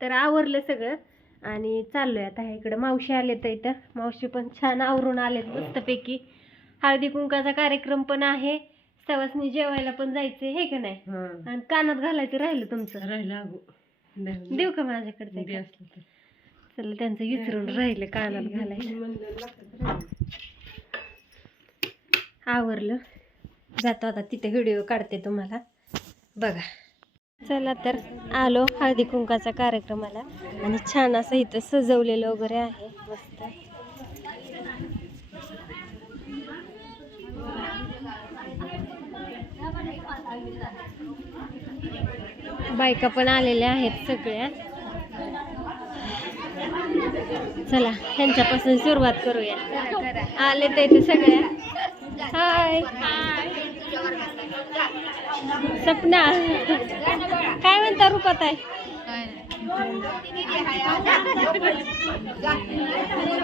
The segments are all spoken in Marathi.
तर आवरलं सगळं आणि चाललोय आता इकडं. मावशी आले तर इथं मावशी पण छान आवरून आलेत मस्तपैकी. हळदी कुंकाचा कार्यक्रम पण आहे, सवासनी जेवायला पण जायचंय हे का नाही. आणि कानात घालायचं राहिलं तुमचं. देऊ का माझ्याकडे? चला त्यांचं विसरून राहिलं कानात घालायचं. आवरलं, जातो आता तिथे व्हिडिओ काढते तुम्हाला बघा. चला तर आलो हळदी कुंकाचा कार्यक्रमाला आणि छान असं इथं सजवलेलं वगैरे आहे मस्त. बायका पण आलेल्या आहेत सगळ्या. चला ह्यांच्यापासून सुरुवात करूया. आले तर इथे सगळ्या. हाय सपना, काय म्हणता रूपात आहे?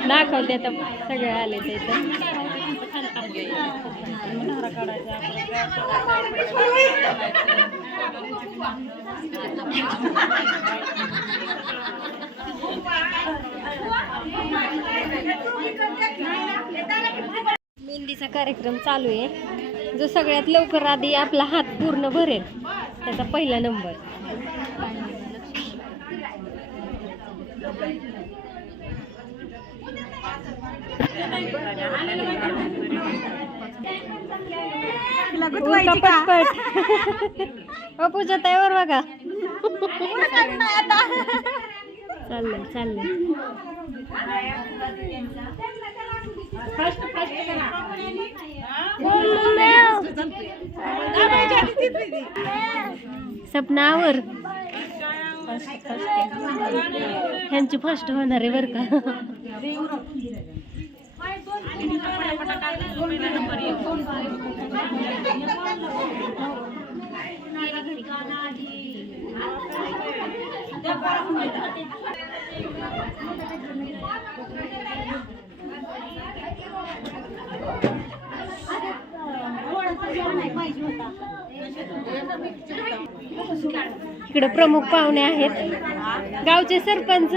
दाखवते आता सगळे आले ते इथं. मेहंदीचा कार्यक्रम चालू आहे. जो सगळ्यात लवकर आधी आपला हात पूर्ण भरेल त्याचा पहिला नंबर. पूजा तयार बघा. चाललंय चाललंय. सपनावर ह्यांची फर्स्ट होणार आहे बर का. इकडे प्रमुख पाहुणे आहेत, गावचे सरपंच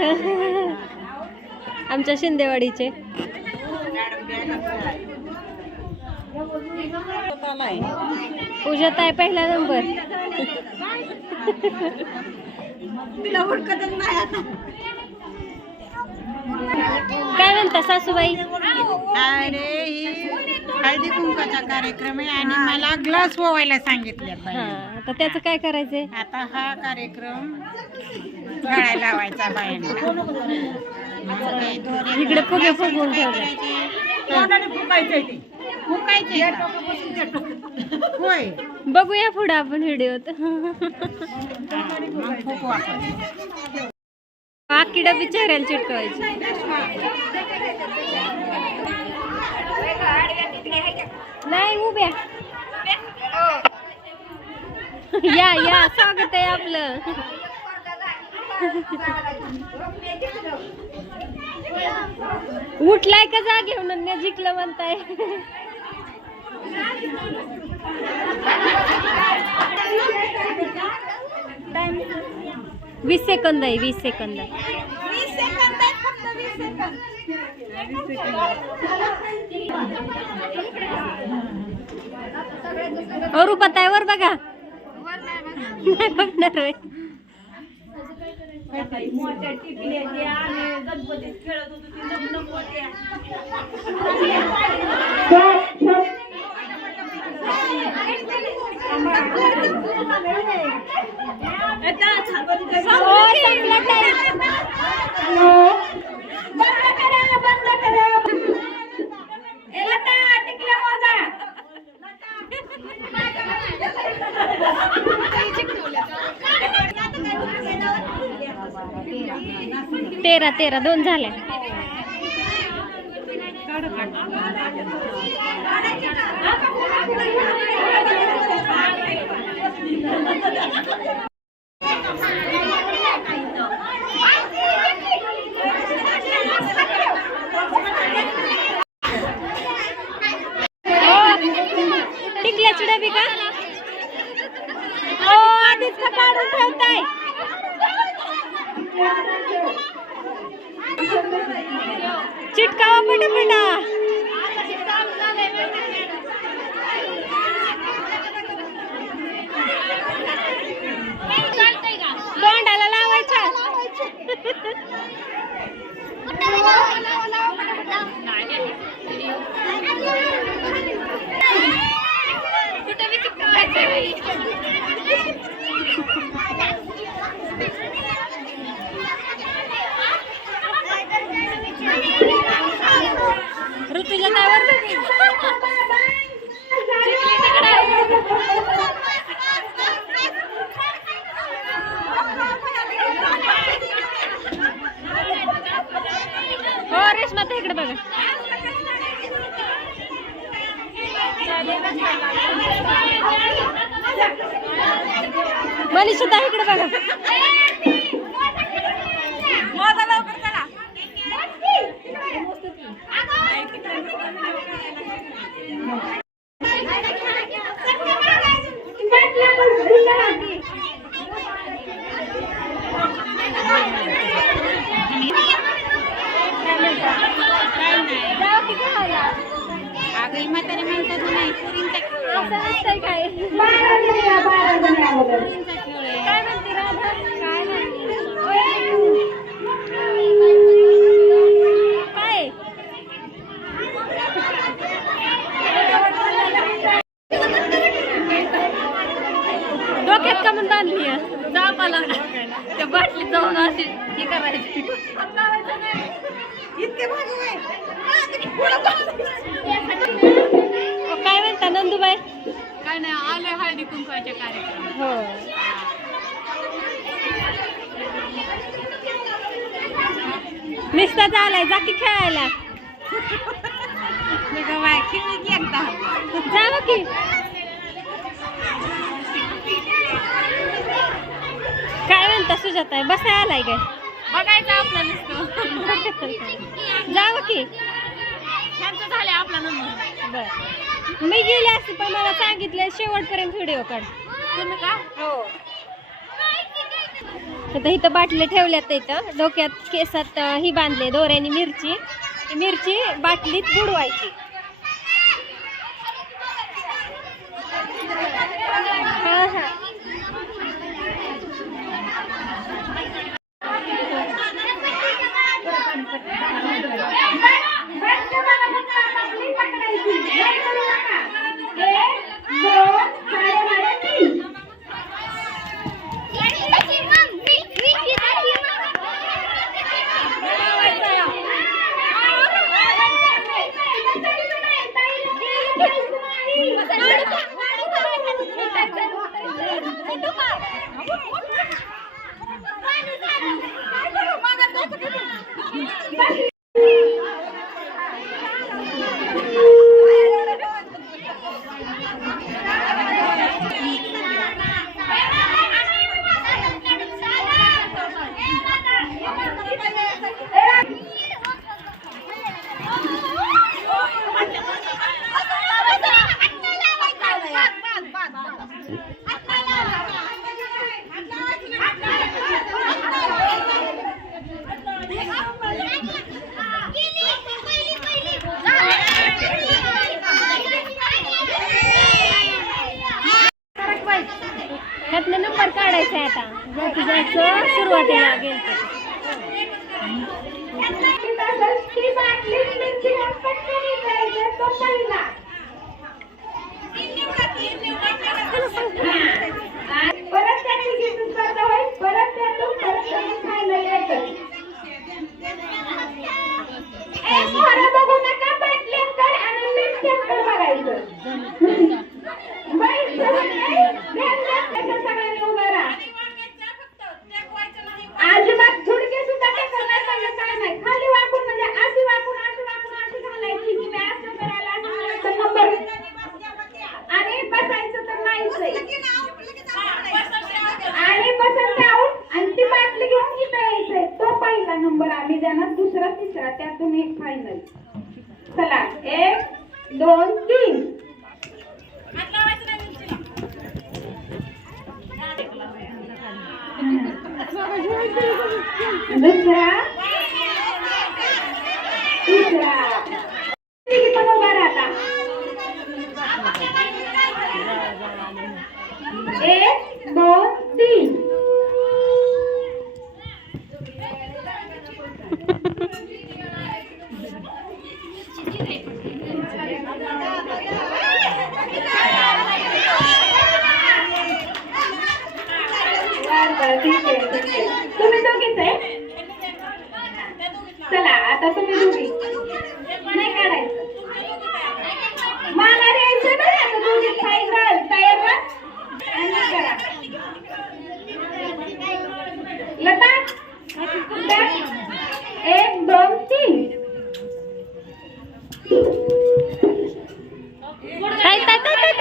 आमच्या शिंदेवाडीचे. पूजाताई पहिला नंबर. काय म्हणता सासूबाई? अरे ही हळदी कुंकाचा कार्यक्रम आहे आणि मला ग्लास पोवायला सांगितले. आता त्याचं काय करायचंय? आता हा कार्यक्रम गळायला लावायचा बायांना. इकडे फुगे फुगवून ठेवले. होय, बघूया पुढे आपण व्हिडिओत. आखी डबी चेहऱ्याला चिटकवायची. नाही उभ्या या या, स्वागत आहे आपलं. उठलाय का जागेहून जिंकलं म्हणताय? 20 सेकंद आहे. 20 सेकंद. रुपाताईवर बघा. नाही बघणार होय. तेरा 2 झाल्या. टिकल्याची डबी का? आधीच का काढून ठेवताय? चिटकावा पटापटा. तोंडाला लावायचा. ऋतुजा त्यावर हो रेश्मा तर इकडे बघा. मनीषा इकडे बघा. अगं म्हातारी म्हणतात नाही पुरींचा काय काय म्हणते राधा काय काय डोक्यात का म्हणून बांधली जापाला त्या बाटली जाऊन अशी हे करायची. काय म्हणता नंदूबाई? काय नाही आले हळदी कुंकवाच्या कार्यक्रम. हो निस्ता झालाय जा की खेळायला. खेळली की एकदा जावं की. काय म्हणता सुजाता बसाय आलाय काय? बघायचं आपलं नुसतं जावं की. त्यांचं झालं आपला नंबर. बर मी गेले असते पण मला सांगितलं शेवटपर्यंत व्हिडिओ काढ. तुम्ही का? हो आता इथं बाटल्या ठेवल्यात. इथं डोक्यात केसात ही बांधले दोऱ्याने मिरची. ती मिरची बाटलीत बुडवायची. हा हा त्यातनं नंबर काढायचा आहे आता. जायचं सुरुवातीला गेलं नंबर आम्ही देणार. दुसरा तिसरा त्यातून एक फायनल. चला 1 2 3. दुसरा तिसरा तिघी पण उभा राहता 1 2 3 ठीक आहे ठीक आहे तुम्ही दोघीच आहे चला आता तुम्ही दोघी नाही काढायचं मला द्यायचं ना आता दोघी फायनल तयार ना आणि करा लता 1 2 3 ताई ताई ताई ताई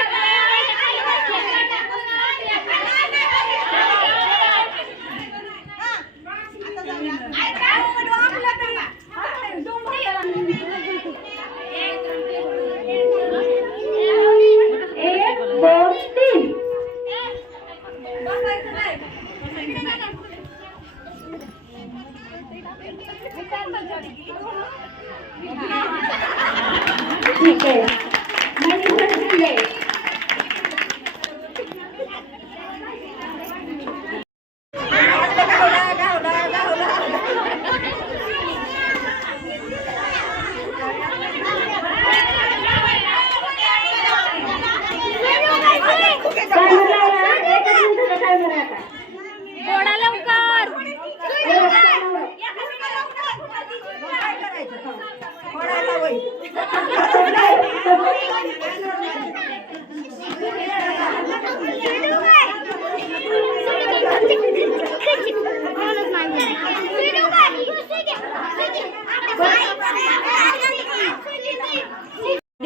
ठीक आहे मनीषा शिंदे थोडा लवकर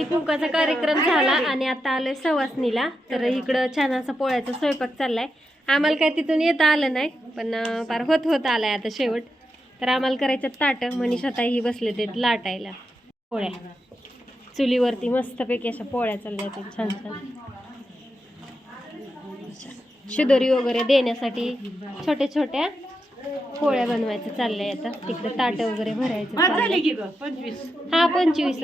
कुंकाचा कार्यक्रम झाला आणि आता आलोय सवासणीला. तर इकडं छान असा पोळ्याचा स्वयंपाक चाललाय. आम्हाला काय तिथून येता आलं नाही पण फार होत आलाय आता शेवट. तर आम्हाला करायचं ताट. मनीषा ताई बसले ते लाटायला पोळ्या. चुलीवरती मस्तपैकी अशा पोळ्या चालल्या ते छान छान. शिदोरी वगैरे देण्यासाठी छोट्या छोट्या पोळ्या बनवायचं चाललंय. आता तिकडे ताट वगैरे भरायचं चाललंय. हा 25च.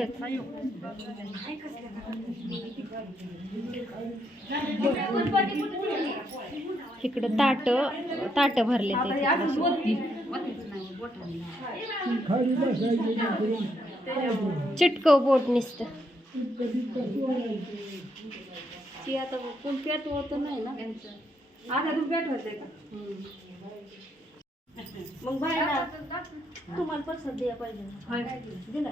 इकडं ताट भरले ते चिटकव बोट निसत ती आता कोण पेट होत नाही ना. आता तू पेट होते का मग बायला तुम्हाला परसाद द्या पाहिजे दिला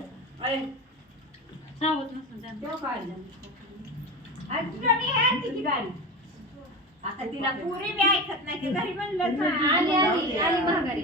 आता तिला पुरी बी ऐकत नाही घरी म्हणलं आली माघारी.